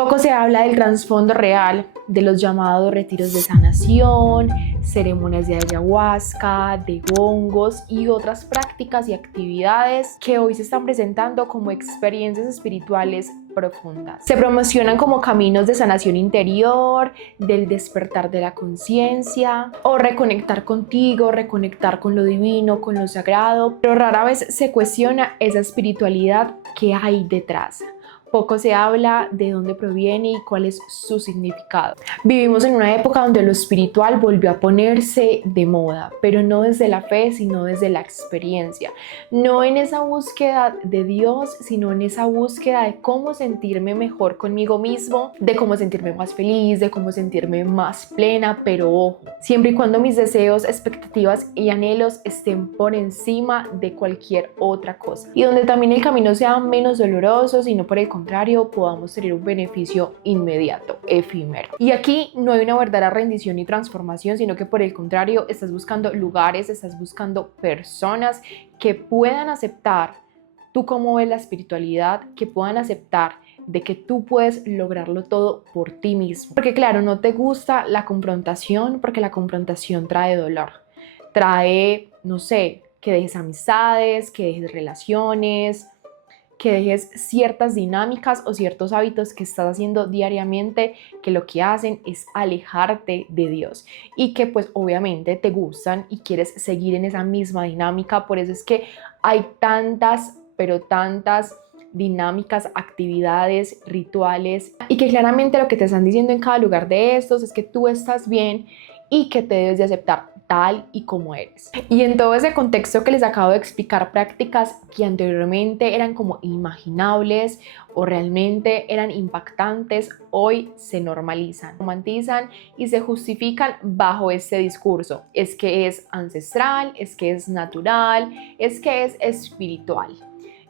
Poco se habla del trasfondo real de los llamados retiros de sanación, ceremonias de ayahuasca, de hongos y otras prácticas y actividades que hoy se están presentando como experiencias espirituales profundas. Se promocionan como caminos de sanación interior, del despertar de la conciencia o reconectar contigo, reconectar con lo divino, con lo sagrado, pero rara vez se cuestiona esa espiritualidad que hay detrás. Poco se habla de dónde proviene y cuál es su significado. Vivimos en una época donde lo espiritual volvió a ponerse de moda, pero no desde la fe, sino desde la experiencia. No en esa búsqueda de Dios, sino en esa búsqueda de cómo sentirme mejor conmigo mismo, de cómo sentirme más feliz, de cómo sentirme más plena, pero ojo, siempre y cuando mis deseos, expectativas y anhelos estén por encima de cualquier otra cosa. Y donde también el camino sea menos doloroso, sino por el contrario podamos tener un beneficio inmediato, efímero. Y aquí no hay una verdadera rendición ni transformación, sino que por el contrario estás buscando lugares, estás buscando personas que puedan aceptar tú cómo ves la espiritualidad, que puedan aceptar de que tú puedes lograrlo todo por ti mismo. Porque claro, no te gusta la confrontación porque la confrontación trae dolor, trae, no sé, que dejes amistades, que dejes relaciones, que dejes ciertas dinámicas o ciertos hábitos que estás haciendo diariamente que lo que hacen es alejarte de Dios y que pues obviamente te gustan y quieres seguir en esa misma dinámica. Por eso es que hay tantas, pero tantas dinámicas, actividades, rituales y que claramente lo que te están diciendo en cada lugar de estos es que tú estás bien y que te debes de aceptar tal y como eres. Y en todo ese contexto que les acabo de explicar, prácticas que anteriormente eran como inimaginables o realmente eran impactantes, hoy se normalizan, romantizan y se justifican bajo este discurso. Es que es ancestral, es que es natural, es que es espiritual.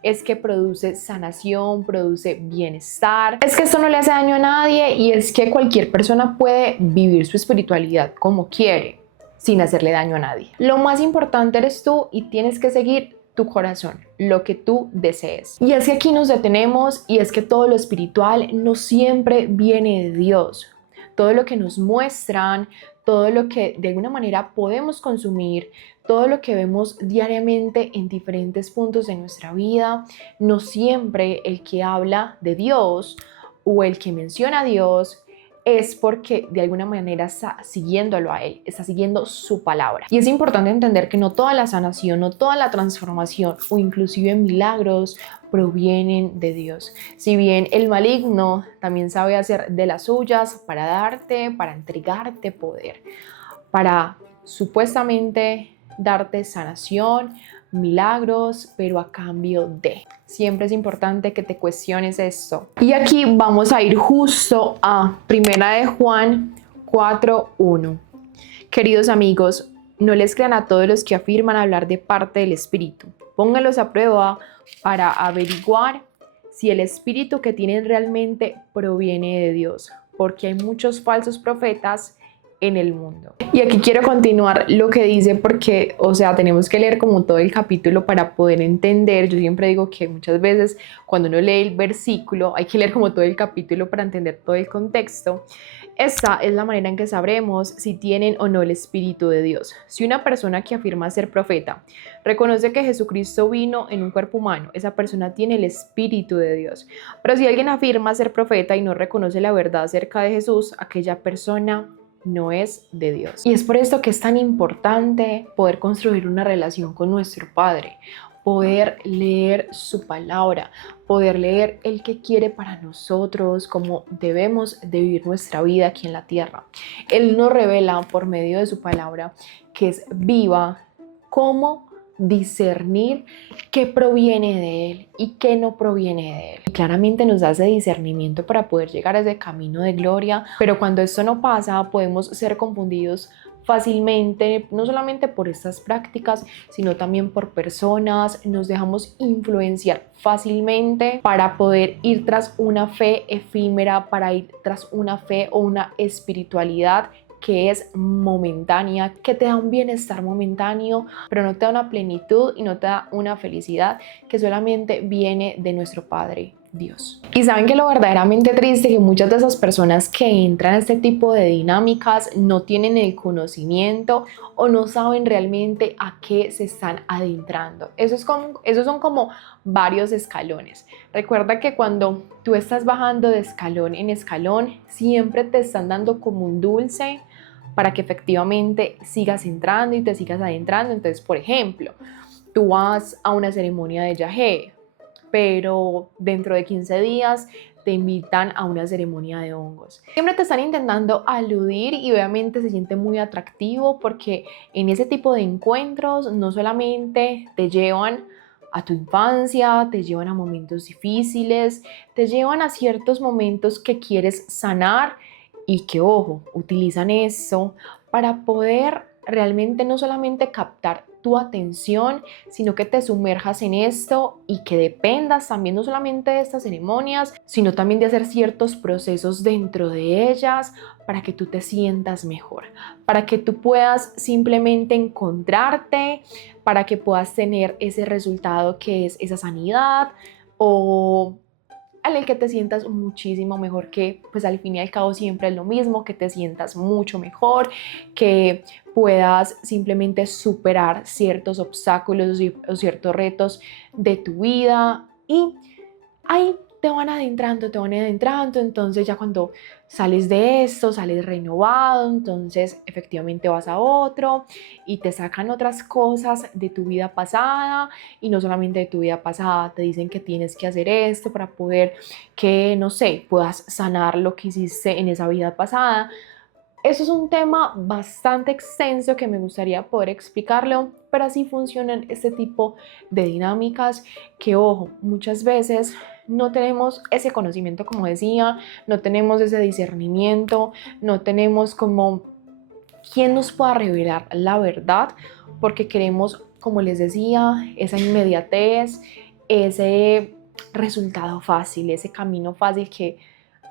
Es que produce sanación, produce bienestar, es que esto no le hace daño a nadie y es que cualquier persona puede vivir su espiritualidad como quiere, sin hacerle daño a nadie. Lo más importante eres tú y tienes que seguir tu corazón, lo que tú desees. Y es que aquí nos detenemos y es que todo lo espiritual no siempre viene de Dios. Todo lo que nos muestran, todo lo que de alguna manera podemos consumir, todo lo que vemos diariamente en diferentes puntos de nuestra vida, no siempre el que habla de Dios o el que menciona a Dios es porque de alguna manera está siguiéndolo a Él, está siguiendo su palabra. Y es importante entender que no toda la sanación, no toda la transformación o inclusive milagros provienen de Dios. Si bien el maligno también sabe hacer de las suyas para darte, para entregarte poder, para supuestamente darte sanación, milagros, pero a cambio de. Siempre es importante que te cuestiones esto. Y aquí vamos a ir justo a 1 Juan 4:1. Queridos amigos, no les crean a todos los que afirman hablar de parte del Espíritu. Pónganlos a prueba para averiguar si el Espíritu que tienen realmente proviene de Dios, porque hay muchos falsos profetas en el mundo. Y aquí quiero continuar lo que dice porque, o sea, tenemos que leer como todo el capítulo para poder entender. Yo siempre digo que muchas veces cuando uno lee el versículo hay que leer como todo el capítulo para entender todo el contexto. Esta es la manera en que sabremos si tienen o no el Espíritu de Dios. Si una persona que afirma ser profeta reconoce que Jesucristo vino en un cuerpo humano, esa persona tiene el Espíritu de Dios. Pero si alguien afirma ser profeta y no reconoce la verdad acerca de Jesús, aquella persona no es de Dios. Y es por esto que es tan importante poder construir una relación con nuestro Padre, poder leer su palabra, poder leer el que quiere para nosotros, cómo debemos de vivir nuestra vida aquí en la tierra. Él nos revela por medio de su palabra que es viva, cómo discernir qué proviene de Él y qué no proviene de Él. Y claramente nos da ese discernimiento para poder llegar a ese camino de gloria, pero cuando esto no pasa podemos ser confundidos fácilmente, no solamente por estas prácticas, sino también por personas. Nos dejamos influenciar fácilmente para poder ir tras una fe efímera, para ir tras una fe o una espiritualidad que es momentánea, que te da un bienestar momentáneo, pero no te da una plenitud y no te da una felicidad que solamente viene de nuestro Padre. Dios. Y saben que lo verdaderamente triste es que muchas de esas personas que entran a este tipo de dinámicas no tienen el conocimiento o no saben realmente a qué se están adentrando. Esos son como varios escalones. Recuerda que cuando tú estás bajando de escalón en escalón, siempre te están dando como un dulce para que efectivamente sigas entrando y te sigas adentrando. Entonces, por ejemplo, tú vas a una ceremonia de yagé, pero dentro de 15 días te invitan a una ceremonia de hongos. Siempre te están intentando aludir y obviamente se siente muy atractivo porque en ese tipo de encuentros no solamente te llevan a tu infancia, te llevan a momentos difíciles, te llevan a ciertos momentos que quieres sanar y que, ojo, utilizan eso para poder realmente no solamente captar tu atención, sino que te sumerjas en esto y que dependas también no solamente de estas ceremonias, sino también de hacer ciertos procesos dentro de ellas para que tú te sientas mejor, para que tú puedas simplemente encontrarte, para que puedas tener ese resultado que es esa sanidad o en el que te sientas muchísimo mejor, que pues al fin y al cabo siempre es lo mismo, que te sientas mucho mejor, que puedas simplemente superar ciertos obstáculos o ciertos retos de tu vida y ahí te van adentrando, entonces ya cuando sales de esto, sales renovado, entonces efectivamente vas a otro y te sacan otras cosas de tu vida pasada y no solamente de tu vida pasada, te dicen que tienes que hacer esto para poder que, no sé, puedas sanar lo que hiciste en esa vida pasada. Eso es un tema bastante extenso que me gustaría poder explicarlo, pero así funcionan este tipo de dinámicas que, ojo, muchas veces no tenemos ese conocimiento, como decía, no tenemos ese discernimiento, no tenemos como quien nos pueda revelar la verdad, porque queremos, como les decía, esa inmediatez, ese resultado fácil, ese camino fácil que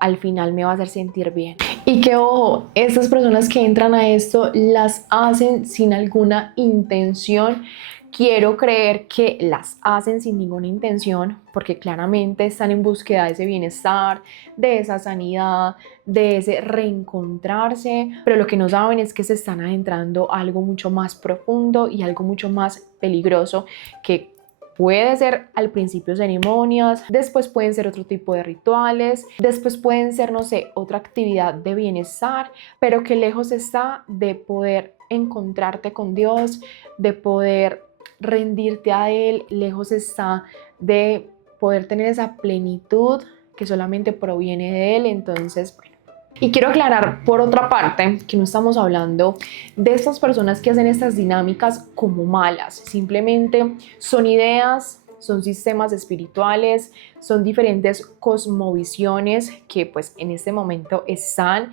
al final me va a hacer sentir bien. Y que, ojo, estas personas que entran a esto las hacen sin alguna intención. Quiero creer que las hacen sin ninguna intención porque claramente están en búsqueda de ese bienestar, de esa sanidad, de ese reencontrarse, pero lo que no saben es que se están adentrando a algo mucho más profundo y algo mucho más peligroso que puede ser al principio ceremonias, después pueden ser otro tipo de rituales, después pueden ser, no sé, otra actividad de bienestar, pero que lejos está de poder encontrarte con Dios, de poder rendirte a Él, lejos está de poder tener esa plenitud que solamente proviene de Él. Entonces, bueno. Y quiero aclarar por otra parte que no estamos hablando de estas personas que hacen estas dinámicas como malas, simplemente son ideas, son sistemas espirituales, son diferentes cosmovisiones que pues en este momento están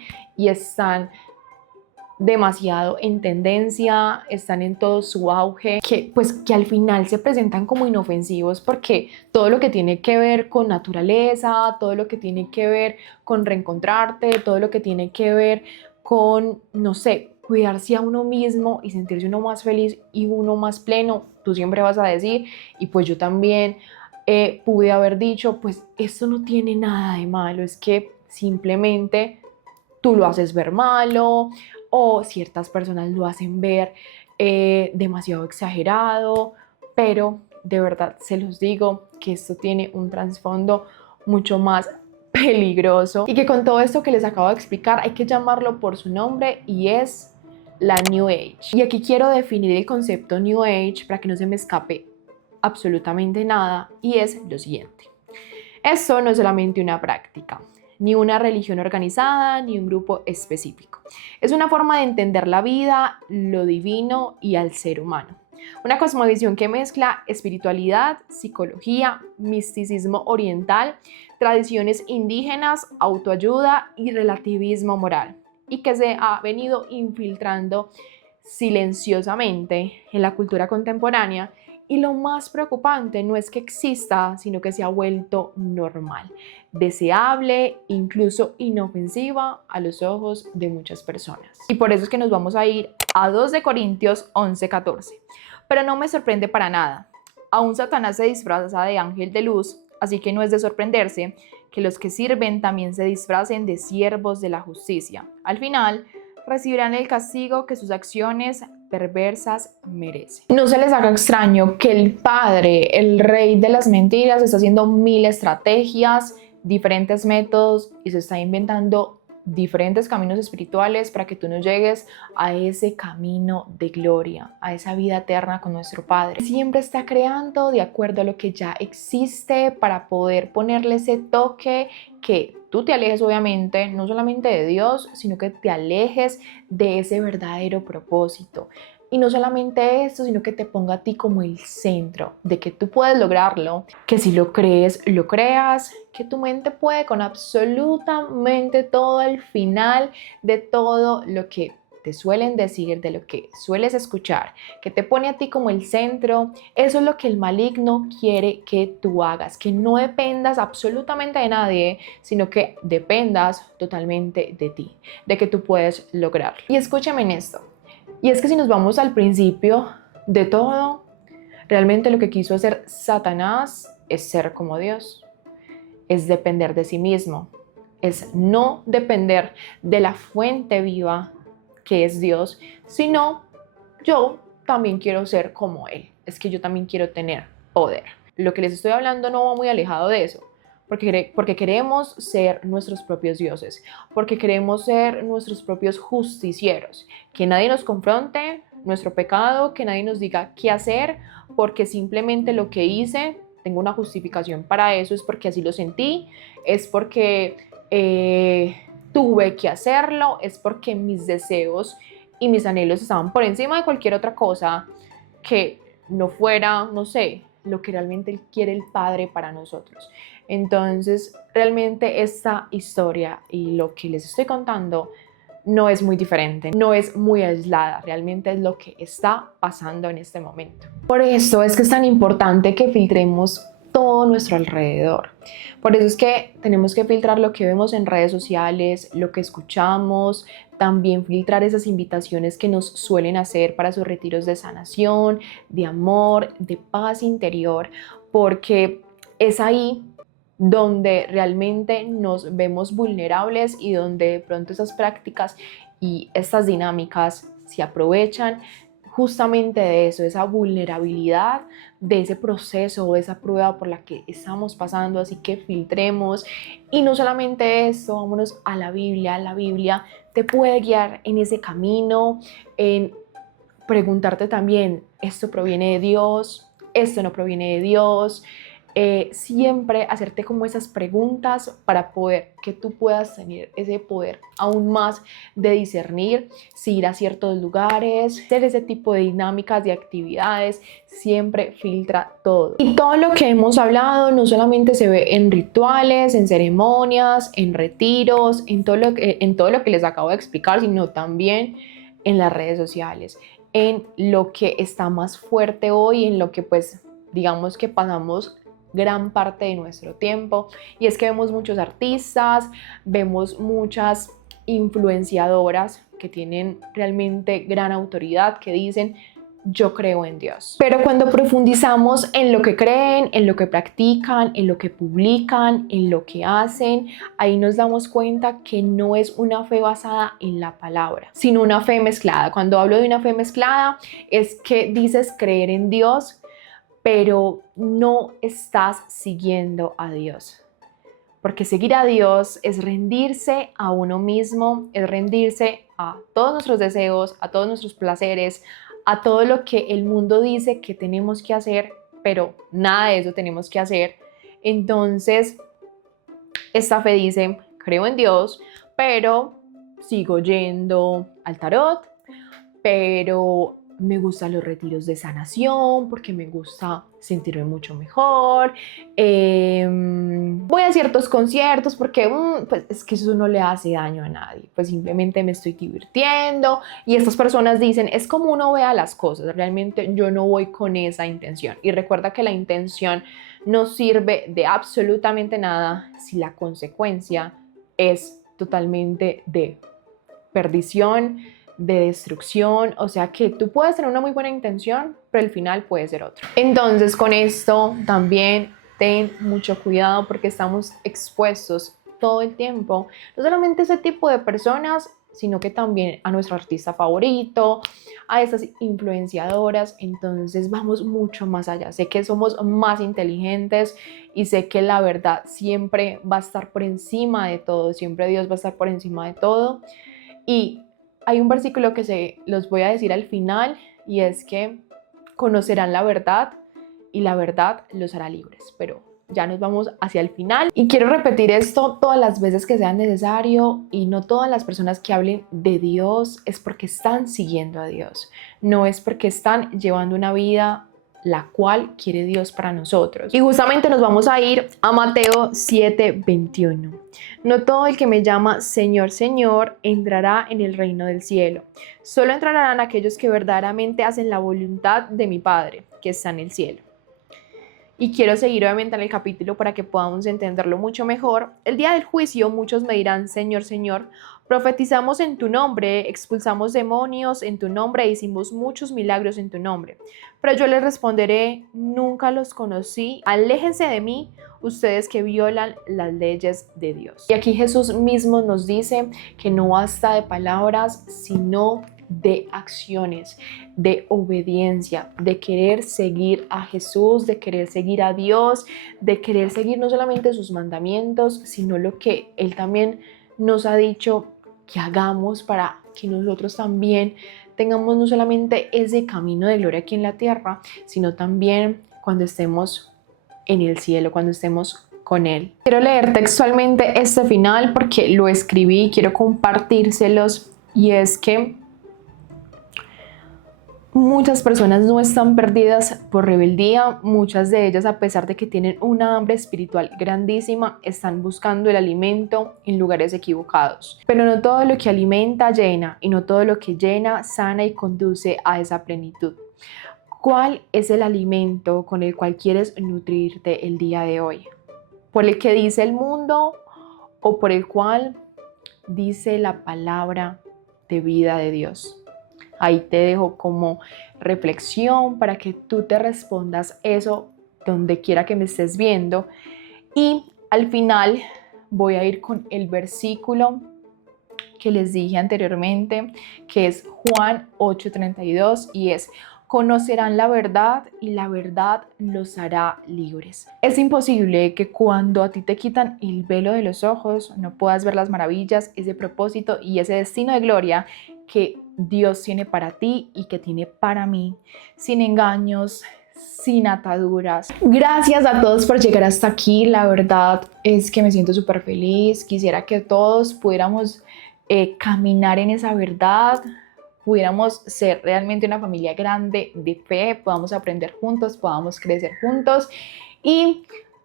demasiado en tendencia, están en todo su auge, que al final se presentan como inofensivos porque todo lo que tiene que ver con naturaleza, todo lo que tiene que ver con reencontrarte, todo lo que tiene que ver con, no sé, cuidarse a uno mismo y sentirse uno más feliz y uno más pleno, tú siempre vas a decir, y pues yo también pude haber dicho, pues esto no tiene nada de malo, es que simplemente tú lo haces ver malo o ciertas personas lo hacen ver demasiado exagerado, pero de verdad se los digo que esto tiene un trasfondo mucho más peligroso y que con todo esto que les acabo de explicar hay que llamarlo por su nombre y es la New Age. Y aquí quiero definir el concepto New Age para que no se me escape absolutamente nada y es lo siguiente. Esto no es solamente una práctica, ni una religión organizada, ni un grupo específico. Es una forma de entender la vida, lo divino y al ser humano. Una cosmovisión que mezcla espiritualidad, psicología, misticismo oriental, tradiciones indígenas, autoayuda y relativismo moral, y que se ha venido infiltrando silenciosamente en la cultura contemporánea. Y lo más preocupante no es que exista, sino que se ha vuelto normal, deseable, incluso inofensiva a los ojos de muchas personas. Y por eso es que nos vamos a ir a 2 de Corintios 11:14. Pero no me sorprende para nada. Aún Satanás se disfraza de ángel de luz, así que no es de sorprenderse que los que sirven también se disfracen de siervos de la justicia. Al final, recibirán el castigo que sus acciones perversas merecen. No se les haga extraño que el padre, el rey de las mentiras, está haciendo mil estrategias, diferentes métodos y se está inventando diferentes caminos espirituales para que tú no llegues a ese camino de gloria, a esa vida eterna con nuestro Padre. Siempre está creando de acuerdo a lo que ya existe para poder ponerle ese toque que tú te alejes, obviamente, no solamente de Dios, sino que te alejes de ese verdadero propósito. Y no solamente esto, sino que te ponga a ti como el centro, de que tú puedes lograrlo, que si lo crees, lo creas, que tu mente puede con absolutamente todo el final de todo lo que te suelen decir, de lo que sueles escuchar, que te pone a ti como el centro. Eso es lo que el maligno quiere que tú hagas, que no dependas absolutamente de nadie, sino que dependas totalmente de ti, de que tú puedes lograrlo. Y escúchame en esto. Y es que si nos vamos al principio de todo, realmente lo que quiso hacer Satanás es ser como Dios, es depender de sí mismo, es no depender de la fuente viva que es Dios, sino yo también quiero ser como Él, es que yo también quiero tener poder. Lo que les estoy hablando no va muy alejado de eso. Porque queremos ser nuestros propios dioses, porque queremos ser nuestros propios justicieros, que nadie nos confronte nuestro pecado, que nadie nos diga qué hacer, porque simplemente lo que hice, tengo una justificación para eso, es porque así lo sentí, es porque tuve que hacerlo, es porque mis deseos y mis anhelos estaban por encima de cualquier otra cosa que no fuera, no sé, lo que realmente quiere el Padre para nosotros. Entonces, realmente esta historia y lo que les estoy contando no es muy diferente, no es muy aislada, realmente es lo que está pasando en este momento. Por eso es que es tan importante que filtremos todo nuestro alrededor. Por eso es que tenemos que filtrar lo que vemos en redes sociales, lo que escuchamos, también filtrar esas invitaciones que nos suelen hacer para sus retiros de sanación, de amor, de paz interior, porque es ahí donde realmente nos vemos vulnerables y donde de pronto esas prácticas y estas dinámicas se aprovechan justamente de eso, de esa vulnerabilidad, de ese proceso o de esa prueba por la que estamos pasando, así que filtremos. Y no solamente esto, vámonos a la Biblia. La Biblia te puede guiar en ese camino, en preguntarte también, ¿esto proviene de Dios? ¿Esto no proviene de Dios? Siempre hacerte como esas preguntas para poder que tú puedas tener ese poder aún más de discernir, si ir a ciertos lugares, hacer ese tipo de dinámicas, de actividades, siempre filtra todo. Y todo lo que hemos hablado no solamente se ve en rituales, en ceremonias, en retiros, en todo lo que les acabo de explicar, sino también en las redes sociales, en lo que está más fuerte hoy, en lo que pues digamos que pasamos gran parte de nuestro tiempo, y es que vemos muchos artistas, vemos muchas influenciadoras que tienen realmente gran autoridad, que dicen yo creo en Dios. Pero cuando profundizamos en lo que creen, en lo que practican, en lo que publican, en lo que hacen, ahí nos damos cuenta que no es una fe basada en la palabra, sino una fe mezclada. Cuando hablo de una fe mezclada, es que dices creer en Dios, pero no estás siguiendo a Dios. Porque seguir a Dios es rendirse a uno mismo, es rendirse a todos nuestros deseos, a todos nuestros placeres, a todo lo que el mundo dice que tenemos que hacer, pero nada de eso tenemos que hacer. Entonces, esta fe dice, creo en Dios, pero sigo yendo al tarot, pero me gustan los retiros de sanación porque me gusta sentirme mucho mejor. Voy a ciertos conciertos porque pues es que eso no le hace daño a nadie, pues simplemente me estoy divirtiendo. Y estas personas dicen, es como uno vea las cosas, realmente yo no voy con esa intención. Y recuerda que la intención no sirve de absolutamente nada si la consecuencia es totalmente de perdición, de destrucción. O sea que tú puedes tener una muy buena intención, pero el final puede ser otro. Entonces con esto también ten mucho cuidado porque estamos expuestos todo el tiempo, no solamente a ese tipo de personas, sino que también a nuestro artista favorito, a esas influenciadoras. Entonces vamos mucho más allá. Sé que somos más inteligentes y sé que la verdad siempre va a estar por encima de todo, siempre Dios va a estar por encima de todo. Y hay un versículo que los voy a decir al final, y es que conocerán la verdad y la verdad los hará libres. Pero ya nos vamos hacia el final y quiero repetir esto todas las veces que sea necesario, y no todas las personas que hablen de Dios es porque están siguiendo a Dios, no es porque están llevando una vida la cual quiere Dios para nosotros. Y justamente nos vamos a ir a Mateo 7:21. No todo el que me llama Señor, Señor entrará en el reino del cielo. Solo entrarán aquellos que verdaderamente hacen la voluntad de mi Padre, que está en el cielo. Y quiero seguir obviamente en el capítulo para que podamos entenderlo mucho mejor. El día del juicio muchos me dirán, Señor, Señor, profetizamos en tu nombre, expulsamos demonios en tu nombre e hicimos muchos milagros en tu nombre. Pero yo les responderé, nunca los conocí, aléjense de mí, ustedes que violan las leyes de Dios. Y aquí Jesús mismo nos dice que no basta de palabras, sino de acciones, de obediencia, de querer seguir a Jesús, de querer seguir a Dios, de querer seguir no solamente sus mandamientos, sino lo que Él también nos ha dicho que hagamos para que nosotros también tengamos no solamente ese camino de gloria aquí en la tierra, sino también cuando estemos en el cielo, cuando estemos con Él. Quiero leer textualmente este final porque lo escribí y quiero compartírselos, y es que muchas personas no están perdidas por rebeldía, muchas de ellas, a pesar de que tienen una hambre espiritual grandísima, están buscando el alimento en lugares equivocados. Pero no todo lo que alimenta llena, y no todo lo que llena sana y conduce a esa plenitud. ¿Cuál es el alimento con el cual quieres nutrirte el día de hoy? ¿Por el que dice el mundo o por el cual dice la palabra de vida de Dios? Ahí te dejo como reflexión para que tú te respondas eso donde quiera que me estés viendo. Y al final voy a ir con el versículo que les dije anteriormente, que es Juan 8:32, y es: conocerán la verdad y la verdad los hará libres. Es imposible que cuando a ti te quitan el velo de los ojos no puedas ver las maravillas, ese propósito y ese destino de gloria que Dios tiene para ti y que tiene para mí, sin engaños, sin ataduras. Gracias a todos por llegar hasta aquí. La verdad es que me siento súper feliz. Quisiera que todos pudiéramos caminar en esa verdad, pudiéramos ser realmente una familia grande de fe, podamos aprender juntos, podamos crecer juntos. Y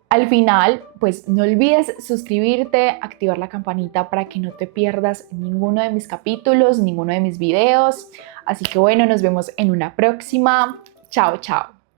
al final, pues no olvides suscribirte, activar la campanita para que no te pierdas ninguno de mis capítulos, ninguno de mis videos. Así que bueno, nos vemos en una próxima. Chao, chao.